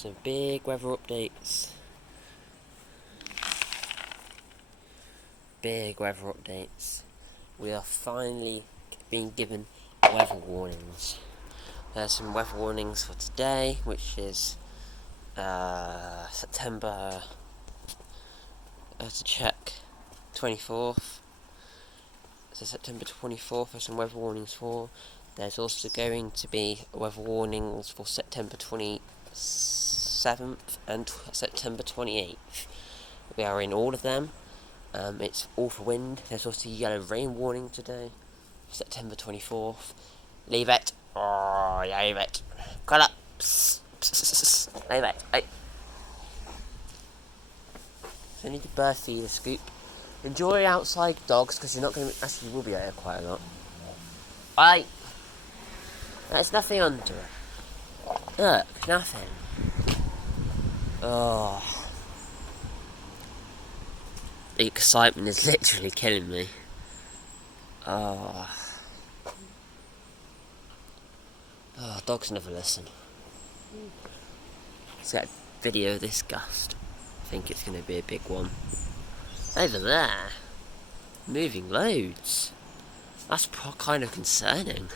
some big weather updates. We are finally being given weather warnings. There's some weather warnings for today, which is September, to check, 24th. So September 24th, there's some weather warnings for. There's also going to be weather warnings for September 27th and September 28th. We are in all of them. It's all for wind. There's also a yellow rain warning today, September 24th. Leave it. Oh, leave it. Cut up. Psst, psst, psst, psst. Leave it. Hey. So I need to bird feed a scoop. Enjoy outside dogs, because you're not going to... Actually, you will be out here quite a lot. Hey. There's nothing under it. Look, nothing. Oh. The excitement is literally killing me. Oh, dogs never listen. Let's get a video of this gust. I think it's going to be a big one. Over there. Moving loads. That's kind of concerning.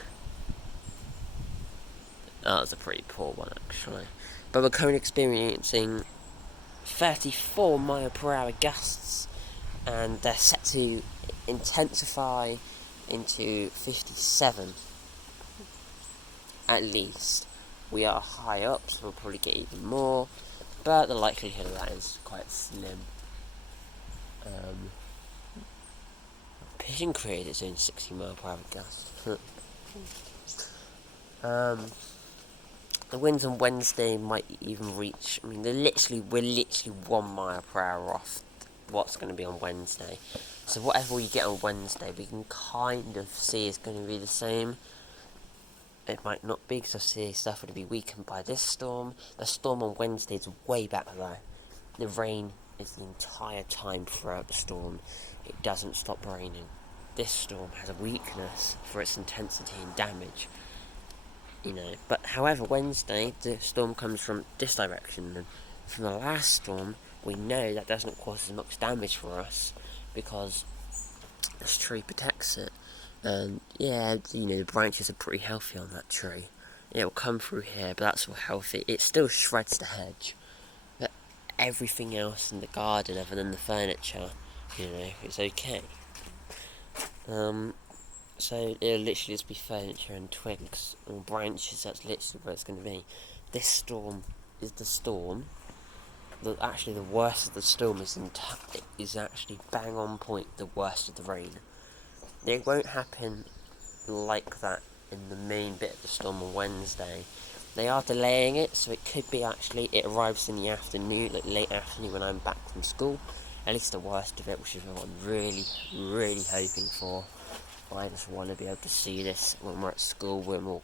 That was a pretty poor one, actually. But we're currently experiencing 34 mile per hour gusts, and they're set to intensify into 57 at least. We are high up, so we'll probably get even more, but the likelihood of that is quite slim. Pigeon created its own 60 mile per hour gust. The winds on Wednesday might even reach, we're literally 1 mile per hour off what's going to be on Wednesday. So whatever we get on Wednesday, we can kind of see is going to be the same. It might not be, because I see stuff would be weakened by this storm. The storm on Wednesday is way back there. The rain is the entire time throughout the storm. It doesn't stop raining. This storm has a weakness for its intensity and damage. But however, Wednesday, the storm comes from this direction, and from the last storm, we know that doesn't cause as much damage for us, because this tree protects it. And yeah, the branches are pretty healthy on that tree. It'll come through here, but that's all healthy. It still shreds the hedge, but everything else in the garden, other than the furniture, it's okay. So it'll literally just be furniture and twigs or branches. That's literally where it's going to be. This storm is the storm. Actually, the worst of the storm is actually bang on point. The worst of the rain. It won't happen like that in the main bit of the storm on Wednesday. They are delaying it, so it could be actually it arrives in the afternoon, like late afternoon when I'm back from school. At least the worst of it, which is what I'm really, really hoping for. I just want to be able to see this when we're at school.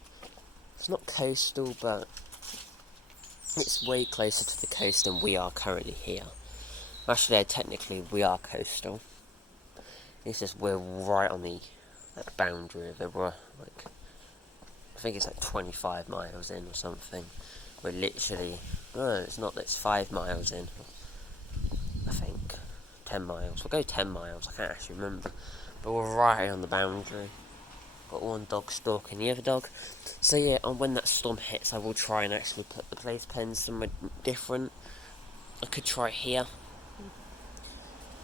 It's not coastal, but it's way closer to the coast than we are currently here. Actually, technically, we are coastal. It's just we're right on the boundary of it. We're I think it's 25 miles in or something. We're literally, it's not, it's 5 miles in. I think 10 miles. We'll go 10 miles. I can't actually remember. But we're right on the boundary. Got one dog stalking the other dog. So yeah, when that storm hits, I will try and actually put the place pens somewhere different. I could try here.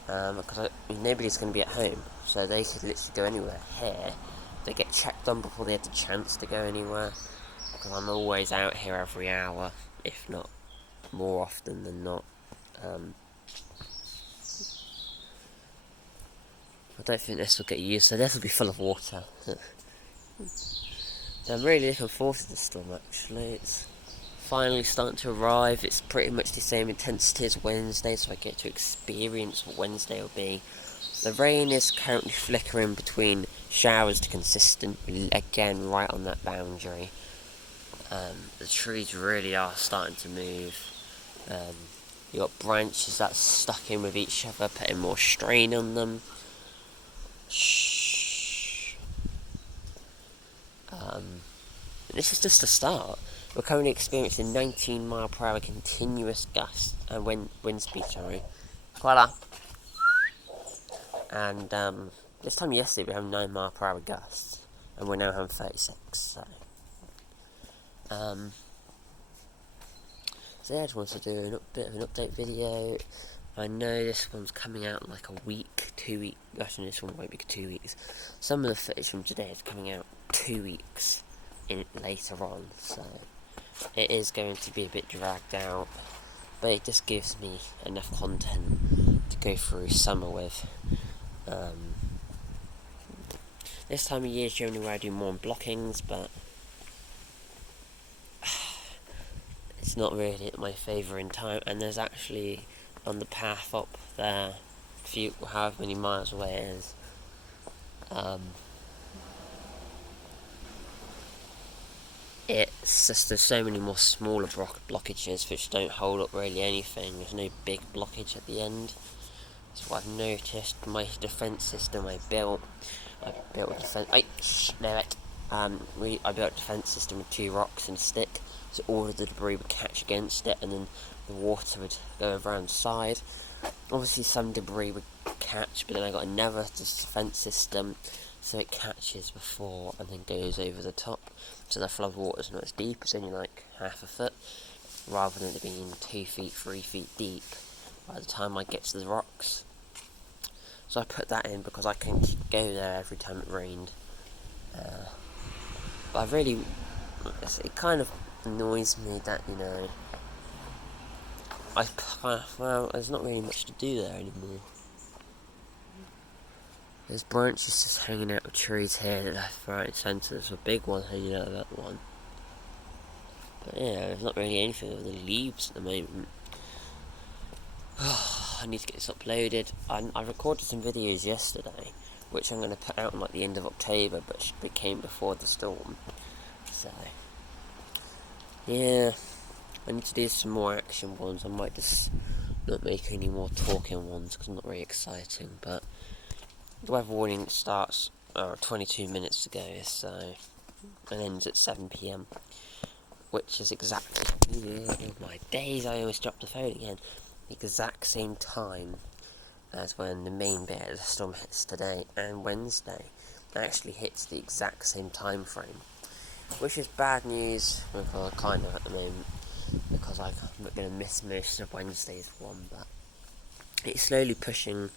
Because nobody's going to be at home. So they could literally go anywhere. Here, they get checked on before they have the chance to go anywhere. Because I'm always out here every hour, if not more often than not. I don't think this will get used, so this will be full of water. So I'm really looking forward to the storm, actually. It's finally starting to arrive. It's pretty much the same intensity as Wednesday, so I get to experience what Wednesday will be. The rain is currently flickering between showers to consistent, again, right on that boundary. The trees really are starting to move. You've got branches that's stuck in with each other, putting more strain on them. This is just the start. We're currently experiencing 19 mile per hour continuous gusts and wind speed, sorry. Koala. And this time yesterday we had 9 mile per hour gusts, and we're now having 36. So yeah, I just wanted to do a bit of an update video. I know this one's coming out in like a week, 2 weeks. Actually, this one won't be 2 weeks. Some of the footage from today is coming out 2 weeks later on, so it is going to be a bit dragged out, but it just gives me enough content to go through summer with. This time of year is generally where I do more blockings, but it's not really my favourite time. And there's actually on the path up there, however many miles away it is, it's just there's so many more smaller blockages which don't hold up really anything. There's no big blockage at the end. That's what I've noticed. My defence system I built a defence. I built a defence system with 2 rocks and a stick, so all of the debris would catch against it, and then the water would go around the side. Obviously, some debris would catch, but then I got another defence system, so it catches before and then goes over the top. So the flood water is not as deep; it's only like half a foot, rather than it being 2 feet, 3 feet deep by the time I get to the rocks. So I put that in because I can go there every time it rained. But it kind of annoys me that, there's not really much to do there anymore. There's branches just hanging out of trees here, left, right, and centre. There's a big one hanging out of that one. But yeah, there's not really anything with the leaves at the moment. I need to get this uploaded. I recorded some videos yesterday, which I'm going to put out on like the end of October, but it came before the storm. So yeah, I need to do some more action ones. I might just not make any more talking ones because I'm not very exciting. But the weather warning starts 22 minutes ago, so and ends at 7 PM, which is exactly my days. I almost dropped the phone again. The exact same time as when the main bit of the storm hits today, and Wednesday actually hits the exact same time frame, which is bad news for kind of at the moment, because I'm going to miss most of Wednesday's one. But it's slowly pushing,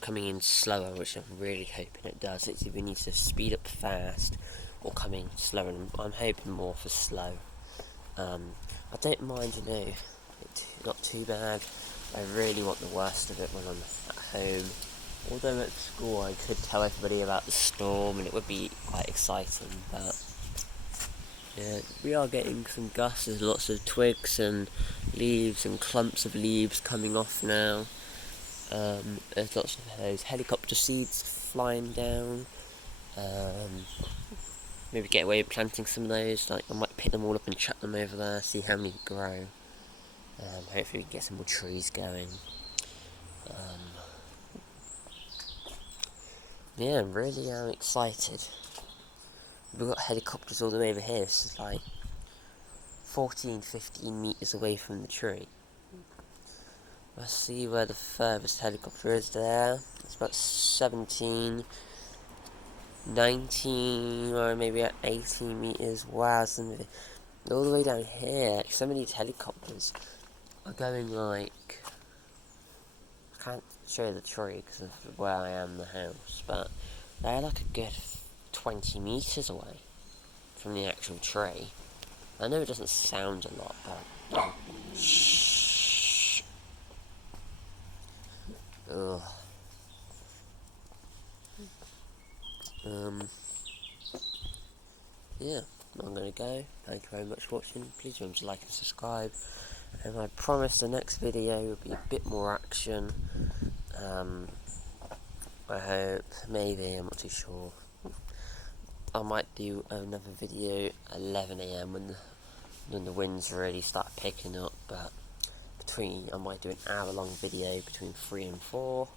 coming in slower, which I'm really hoping it does. It's either needs to speed up fast or come in slower, and I'm hoping more for slow. I don't mind, it's not too bad. I really want the worst of it when I'm at home. Although at school I could tell everybody about the storm and it would be quite exciting, but yeah, we are getting some gusts. There's lots of twigs and leaves and clumps of leaves coming off now. There's lots of those helicopter seeds flying down. Maybe get away with planting some of those. Like I might pick them all up and chuck them over there, see how many grow. Hopefully we can get some more trees going. Yeah, I'm really excited. We've got helicopters all the way over here. This is like 14, 15 metres away from the tree. Let's see where the furthest helicopter is there. It's about 17, 19, or maybe at 18 metres. Wow, all the way down here. Some of these helicopters are going like, I can't show the tree because of where I am in the house, but they're like a good 20 metres away from the actual tree. I know it doesn't sound a lot, but shh. Ugh. Yeah, I'm gonna go. Thank you very much for watching. Please remember to like and subscribe. And I promise the next video will be a bit more action. I hope, maybe, I'm not too sure. I might do another video at 11 AM when the winds really start picking up, but I might do an hour-long video between 3 and 4.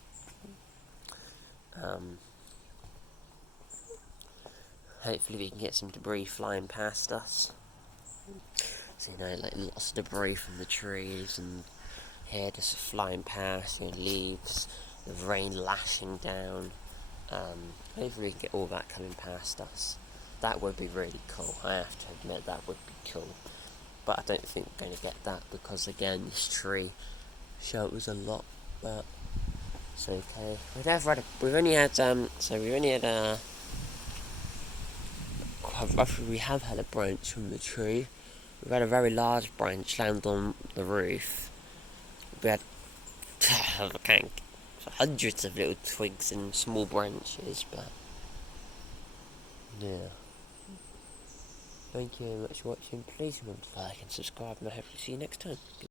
Hopefully we can get some debris flying past us. So, like lots of debris from the trees, and here just flying past, leaves, the rain lashing down. Hopefully we can get all that coming past us. That would be really cool. I have to admit, that would be cool. But I don't think we're going to get that because, again, this tree shelters a lot. But it's okay. We've only had we have had a branch from the tree. We've had a very large branch land on the roof. We had hundreds of little twigs and small branches, but yeah. Thank you very much for watching. Please remember to like and subscribe, and I hope to see you next time.